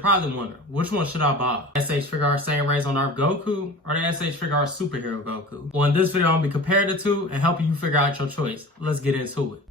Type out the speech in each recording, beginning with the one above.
probably wondering, which one should I buy? SH Figuarts Saiyan Rays on Earth Goku or the SH Figuarts Superhero Goku? Well, in this video, I'm going to be comparing the two and helping you figure out your choice. Let's get into it.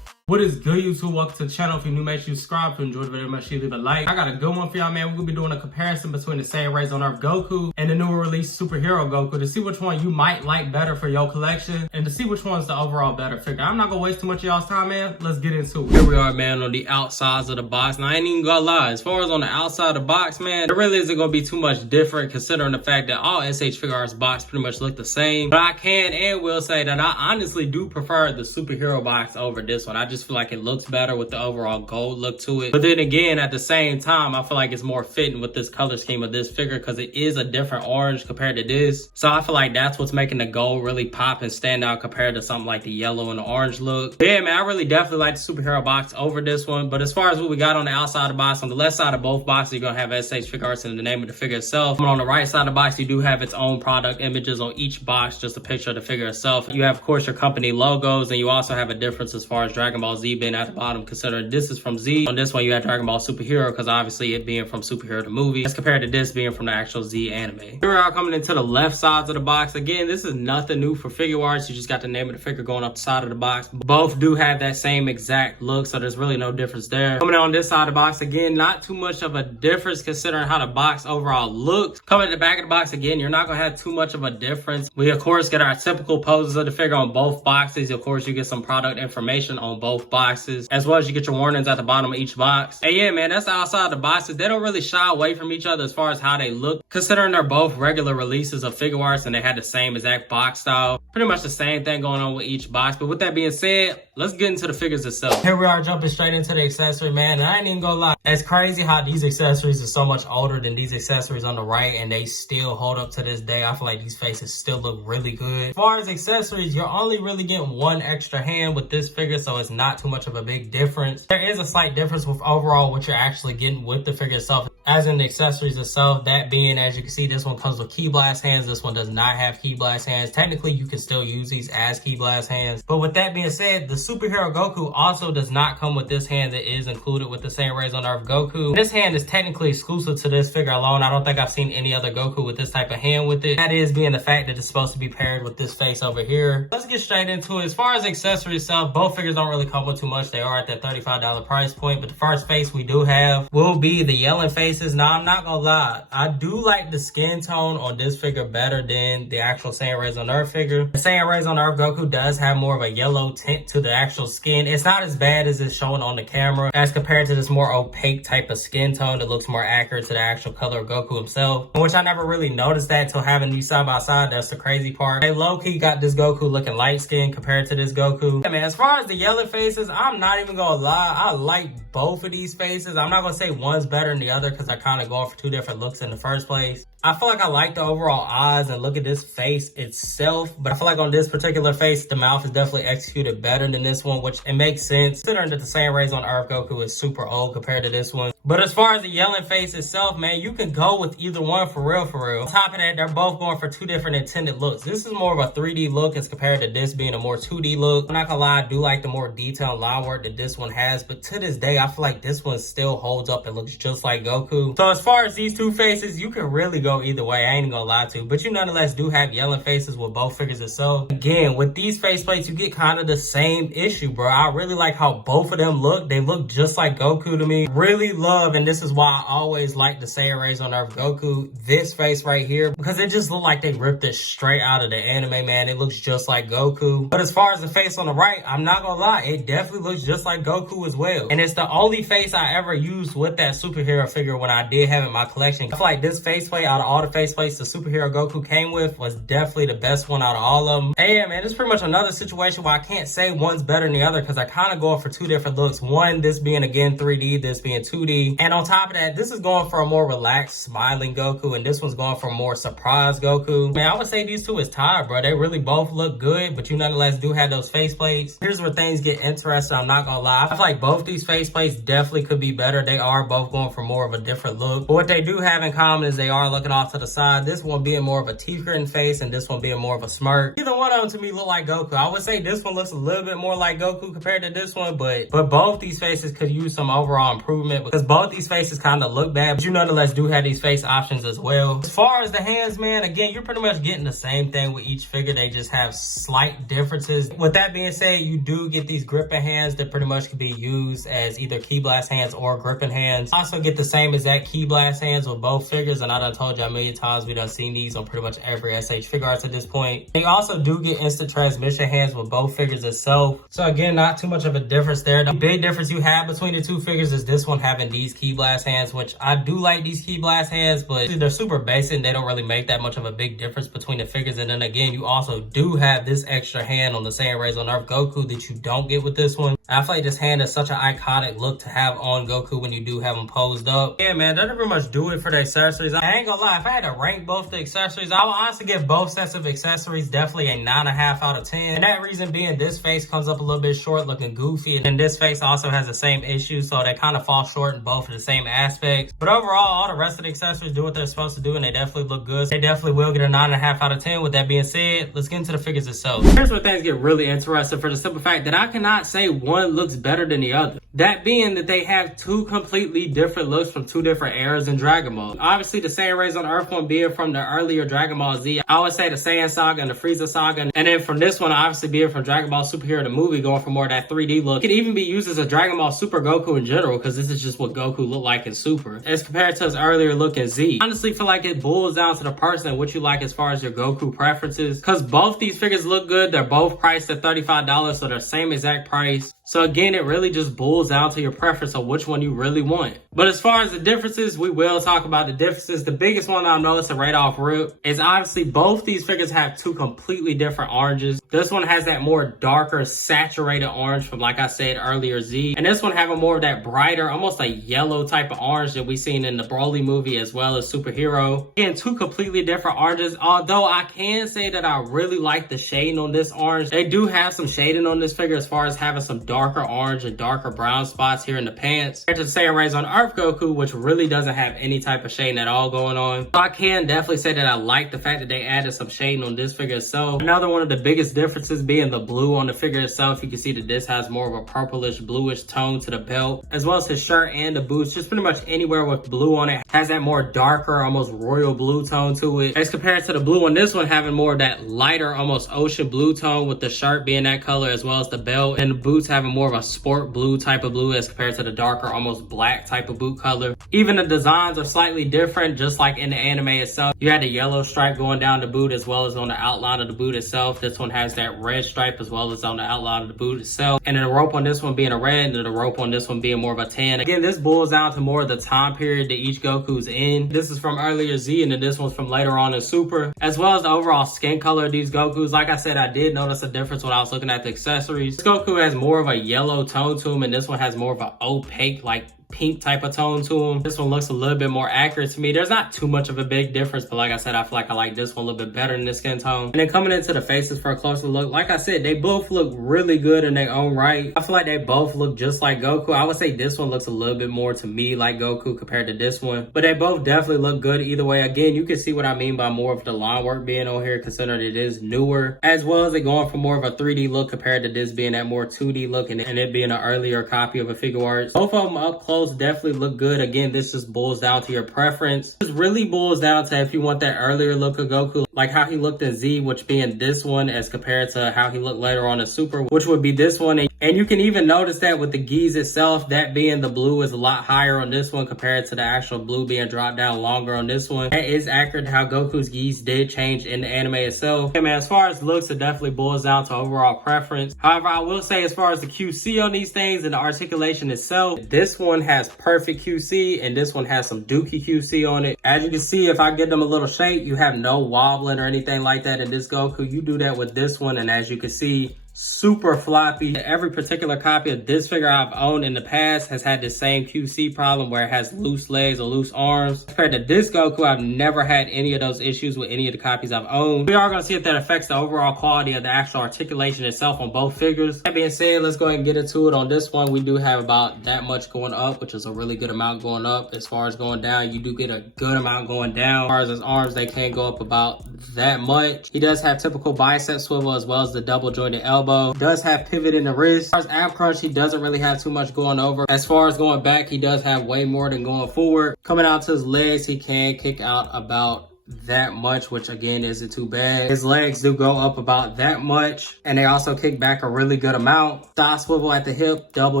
What is good, YouTube? Welcome to the channel. If you're new, make sure you subscribe. If you enjoyed the video, make sure you leave a like. I got a good one for y'all, man. We're going to be doing a comparison between the Saiyan Rays on Earth Goku and the newer release Superhero Goku to see which one you might like better for your collection and to see which one's the overall better figure. I'm not going to waste too much of y'all's time, man. Let's get into it. Here we are, man, on the outsides of the box. Now, I ain't even going to lie. As far as on the outside of the box, man, there really isn't going to be too much different considering the fact that all SH Figuarts box pretty much look the same. But I can and will say that I honestly do prefer the Superhero box over this one. I just feel like it looks better with the overall gold look to it. But then again, at the same time, I feel like it's more fitting with this color scheme of this figure because it is a different orange compared to this. So I feel like that's what's making the gold really pop and stand out compared to something like the yellow and the orange look. But yeah, man, I really definitely like the Superhero box over this one. But as far as what we got on the outside of the box, on the left side of both boxes, you're going to have SH Figuarts in the name of the figure itself. But on the right side of the box, you do have its own product images on each box, just a picture of the figure itself. You have, of course, your company logos, and you also have a difference as far as dragonballz being at the bottom, considering this is from Z. On this one, you have dragonball Superhero because obviously it being from Superhero the movie as compared to this being from the actual Z anime. Here we are coming into the left sides of the box. Again, this is nothing new for Figuarts. You just got the name of the figure going up the side of the box. Both do have that same exact look, so there's really no difference there. Coming on this side of the box, again, not too much of a difference considering how the box overall looks. Coming at the back of the box, again, you're not going to have too much of a difference. We, of course, get our typical poses of the figure on both boxes. Of course, you get some product information on both boxes, as well as you get your warnings at the bottom of each box. And yeah, man, that's the outside of the boxes. They don't really shy away from each other as far as how they look, considering they're both regular releases of Figuarts and they had the same exact box style. Pretty much the same thing going on with each box. But with that being said, let's get into the figures itself. Here we are jumping straight into the accessory, man. And I ain't even gonna lie, it's crazy how these accessories are so much older than these accessories on the right, and they still hold up to this day. I feel like these faces still look really good. As far as accessories, you're only really getting one extra hand with this figure, so it's not too much of a big difference. There is a slight difference with overall what you're actually getting with the figure itself, as in the accessories itself. That being, as you can see, this one comes with key blast hands. This one does not have key blast hands. Technically, you can still use these as key blast hands. But with that being said, the Superhero Goku also does not come with this hand that is included with the Saiyan Rays on Earth Goku. This hand is technically exclusive to this figure alone. I don't think I've seen any other Goku with this type of hand with it. That is being the fact that it's supposed to be paired with this face over here. Let's get straight into it. As far as accessories itself, both figures don't really come with too much. They are at that $35 price point. But the first face we do have will be the yelling faces. Now, I'm not gonna lie, I do like the skin tone on this figure better than the actual Saiyan Rays on Earth figure. The Saiyan Rays on Earth Goku does have more of a yellow tint to the actual skin. It's not as bad as it's shown on the camera as compared to this more opaque type of skin tone that looks more accurate to the actual color of Goku himself, which I never really noticed that until having these side by side. That's the crazy part. They low-key got this Goku looking light skinned compared to this Goku. Yeah, man, as far as the yelling faces, I'm not even gonna lie, I like both of these faces. I'm not gonna say one's better than the other because they're kind of going for two different looks in the first place. I feel like I like the overall eyes and look at this face itself, but I feel like on this particular face, the mouth is definitely executed better than this one, which it makes sense considering that the Saiyan Rays on Earth Goku is super old compared to this one. But as far as the yelling face itself, man, you can go with either one for real, for real. On top of that, they're both going for two different intended looks. This is more of a 3D look as compared to this being a more 2D look. I'm not gonna lie, I do like the more detailed line work that this one has, but to this day, I feel like this one still holds up and looks just like Goku. So as far as these two faces, you can really go either way. I ain't gonna lie to you, but you nonetheless do have yelling faces with both figures itself. Again, with these faceplates, you get kind of the same issue, bro. I really like how both of them look. They look just like Goku to me. Really love, and this is why I always like the Saiyan Rays on Earth Goku, this face right here, because it just look like they ripped it straight out of the anime, man. It looks just like Goku. But as far as the face on the right, I'm not gonna lie, it definitely looks just like Goku as well. And it's the only face I ever used with that superhero figure when I did have it in my collection. I feel like this faceplate, out of all the faceplates the Superhero Goku came with, was definitely the best one out of all of them. And yeah, man, it's pretty much another situation where I can't say one's better than the other because I kind of go for two different looks. One, this being again 3D, this being 2D. And on top of that, this is going for a more relaxed, smiling Goku, and this one's going for a more surprised Goku. Man, I would say these two is tied, bro. They really both look good, but you nonetheless do have those faceplates. Here's where things get interesting. I'm not gonna lie. I feel like both these faceplates face definitely could be better. They are both going for more of a different look. But what they do have in common is they are looking off to the side. This one being more of a teeth-gritting face and this one being more of a smirk. Either one of them to me look like Goku. I would say this one looks a little bit more like Goku compared to this one, but both these faces could use some overall improvement because both these faces kind of look bad, but you nonetheless do have these face options as well. As far as the hands, man, again, you're pretty much getting the same thing with each figure. They just have slight differences. With that being said, you do get these gripping hands that pretty much can be used as either key blast hands or gripping hands. Also get the same exact key blast hands with both figures, and I done told you a million times we done seen these on pretty much every SH Figuarts at this point. They also do get instant transmission hands with both figures itself. So again, not too much of a difference there. The big difference you have between the two figures is this one having these key blast hands, which I do like these key blast hands, but they're super basic and they don't really make that much of a big difference between the figures. And then again, you also do have this extra hand on the Saiyan Rays on Earth Goku that you don't get with this one. I feel like this hand is such an iconic look to have on Goku when you do have him posed up. Yeah, man, that'll pretty much do it for the accessories. I ain't gonna lie, if I had to rank both the accessories, I would honestly give both sets of accessories definitely a 9.5 out of 10. And that reason being, this face comes up a little bit short, looking goofy, and this face also has the same issue, so they kind of fall short in both of the same aspects. But overall, all the rest of the accessories do what they're supposed to do, and they definitely look good. They definitely will get a 9.5 out of 10. With that being said, let's get into the figures itself. Here's where things get really interesting for the simple fact that I cannot say one looks better than the other. That being that they have two completely different looks from two different eras in Dragon Ball. Obviously, the Saiyan Rays on Earth one being from the earlier Dragon Ball Z. I would say the Saiyan saga and the Frieza saga. And then from this one, obviously being from Dragon Ball Superhero the movie, going for more of that 3D look. It can even be used as a Dragon Ball Super Goku in general, because this is just what Goku looked like in Super, as compared to his earlier look in Z. Honestly, feel like it boils down to the person and what you like as far as your Goku preferences, because both these figures look good. They're both priced at $35, so they're same exact price. So again, it really just boils down to your preference of which one you really want. But as far as the differences, we will talk about the differences. The biggest one I'll notice right off rip is obviously both these figures have two completely different oranges. This one has that more darker, saturated orange from, like I said earlier, Z. And this one having more of that brighter, almost a yellow type of orange that we seen in the Broly movie as well as Superhero. Again, two completely different oranges. Although I can say that I really like the shading on this orange. They do have some shading on this figure as far as having some darker orange and darker brown spots here in the pants. Compared to the Saiyan Rays on Earth Goku, which really doesn't have any type of shading at all going on. So I can definitely say that I like the fact that they added some shading on this figure itself. Another one of the biggest differences being the blue on the figure itself. You can see that this has more of a purplish bluish tone to the belt, as well as his shirt and the boots. Just pretty much anywhere with blue on it has that more darker, almost royal blue tone to it, as compared to the blue on this one having more of that lighter, almost ocean blue tone, with the shirt being that color as well as the belt, and the boots having more of a sport blue type of blue as compared to the darker, almost black type of boot color. Even the designs are slightly different, just like in the anime itself. You had the yellow stripe going down the boot as well as on the outline of the boot itself. This one has that red stripe as well as on the outline of the boot itself. And then the rope on this one being a red, and then the rope on this one being more of a tan. Again, this boils down to more of the time period that each Goku's in. This is from earlier Z, and then this one's from later on in Super, as well as the overall skin color of these Gokus. Like I said, I did notice a difference when I was looking at the accessories. This Goku has more of a yellow tone to him, and this one has more of an opaque, like pink type of tone to him. This one looks a little bit more accurate to me. There's not too much of a big difference, but like I said, I feel like I like this one a little bit better than the skin tone. And then coming into the faces for a closer look, like I said, they both look really good in their own right. I feel like they both look just like Goku. I would say this one looks a little bit more to me like Goku compared to this one, but they both definitely look good either way. Again, you can see what I mean by more of the line work being on here, considering it is newer, as well as it going for more of a 3D look compared to this being that more 2D look and it being an earlier copy of a Figuarts. Both of them up close definitely look good. Again, this just boils down to your preference. This really boils down to if you want that earlier look of Goku, like how he looked in Z, which being this one, as compared to how he looked later on in Super, which would be this one. And you can even notice that with the geese itself, that being the blue is a lot higher on this one compared to the actual blue being dropped down longer on this one. That is accurate how Goku's geese did change in the anime itself. Okay, man, as far as looks, it definitely boils down to overall preference. However, I will say as far as the QC on these things and the articulation itself, this one has perfect QC and this one has some dookie QC on it. As you can see, if I give them a little shake, you have no wobbling or anything like that in this Goku. You do that with this one, and as you can see, super floppy. Every particular copy of this figure I've owned in the past has had the same QC problem where it has loose legs or loose arms. Compared to this Goku, I've never had any of those issues with any of the copies I've owned. We are going to see if that affects the overall quality of the actual articulation itself on both figures. That being said, let's go ahead and get into it. On this one, we do have about that much going up, which is a really good amount going up. As far as going down, you do get a good amount going down. As far as his arms, they can go up about that much. He does have typical bicep swivel as well as the double jointed elbow. Does have pivot in the wrist. As far as ab crunch, he doesn't really have too much going over. As far as going back, he does have way more than going forward. Coming out to his legs, he can kick out about that much, which again isn't too bad. His legs do go up about that much, and they also kick back a really good amount. Thigh swivel at the hip, double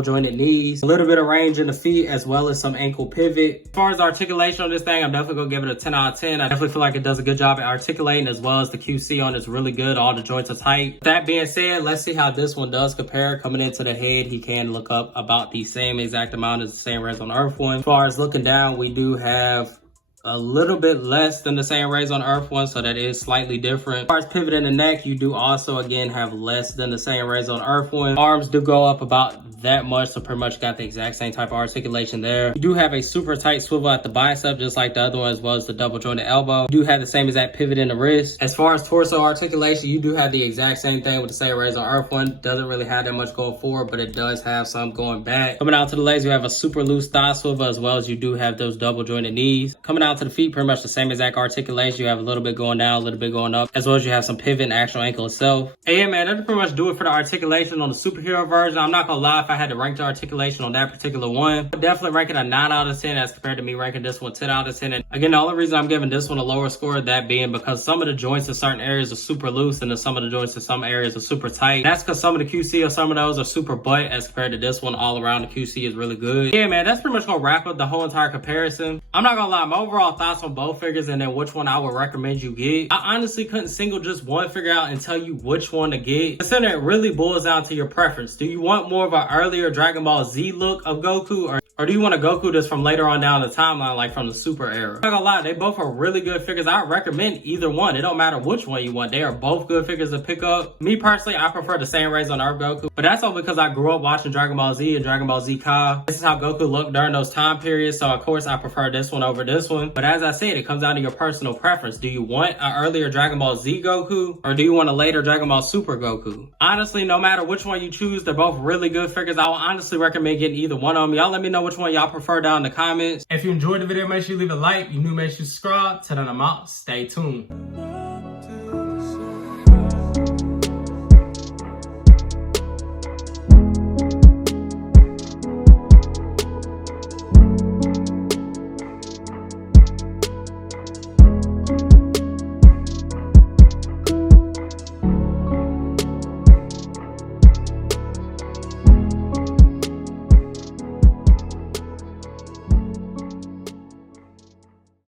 jointed knees, a little bit of range in the feet, as well as some ankle pivot. As far as articulation on this thing, I'm definitely gonna give it a 10 out of 10. I definitely feel like it does a good job at articulating, as well as the QC on it's really good. All the joints are tight. That being said, let's see how this one does compare. Coming into the head, he can look up about the same exact amount as the same Rays on Earth one. As far as looking down, we do have a little bit less than the same Rays on Earth one, so that is slightly different. As far as pivot in the neck, you do also again have less than the same Rays on Earth one. Arms do go up about that much, so pretty much got the exact same type of articulation there. You do have a super tight swivel at the bicep, just like the other one, as well as the double jointed elbow. You do have the same exact pivot in the wrist. As far as torso articulation, you do have the exact same thing with the same Rays on Earth one. Doesn't really have that much going forward, but it does have some going back. Coming out to the legs, you have a super loose thigh swivel, as well as you do have those double jointed knees. Coming out to the feet, pretty much the same exact articulation. You have a little bit going down, a little bit going up, as well as you have some pivot in the actual ankle itself. And yeah, man, that'll pretty much do it for the articulation on the superhero version. I'm not gonna lie, if I had to rank the articulation on that particular one, I'd definitely rank it a 9 out of 10 as compared to me ranking this one 10 out of 10. And again, the only reason I'm giving this one a lower score, that being because some of the joints in certain areas are super loose, and then some of the joints in some areas are super tight. That's because some of the QC of some of those are super butt as compared to this one. All around, the QC is really good. Yeah, man, that's pretty much gonna wrap up the whole entire comparison. I'm not gonna lie, my overall thoughts on both figures and then which one I would recommend you get, I honestly couldn't single just one figure out and tell you which one to get. Considering it really boils down to your preference. Do you want more of an earlier Dragon Ball Z look of Goku, or do you want a Goku that's from later on down the timeline, like from the Super era? I'm not gonna lie, they both are really good figures. I recommend either one. It don't matter which one you want. They are both good figures to pick up. Me personally, I prefer the same Rays on Earth Goku, but that's all because I grew up watching Dragon Ball Z and Dragon Ball Z Kai. This is how Goku looked during those time periods, so of course I prefer this one over this one. But as I said, it comes down to your personal preference. Do you want an earlier Dragon Ball Z Goku, or do you want a later Dragon Ball Super Goku? Honestly, no matter which one you choose, they're both really good figures. I would honestly recommend getting either one of them. Y'all let me know which one y'all prefer down in the comments. If you enjoyed the video, make sure you leave a like. If you're new, make sure you subscribe. Till then, I'm out. Stay tuned.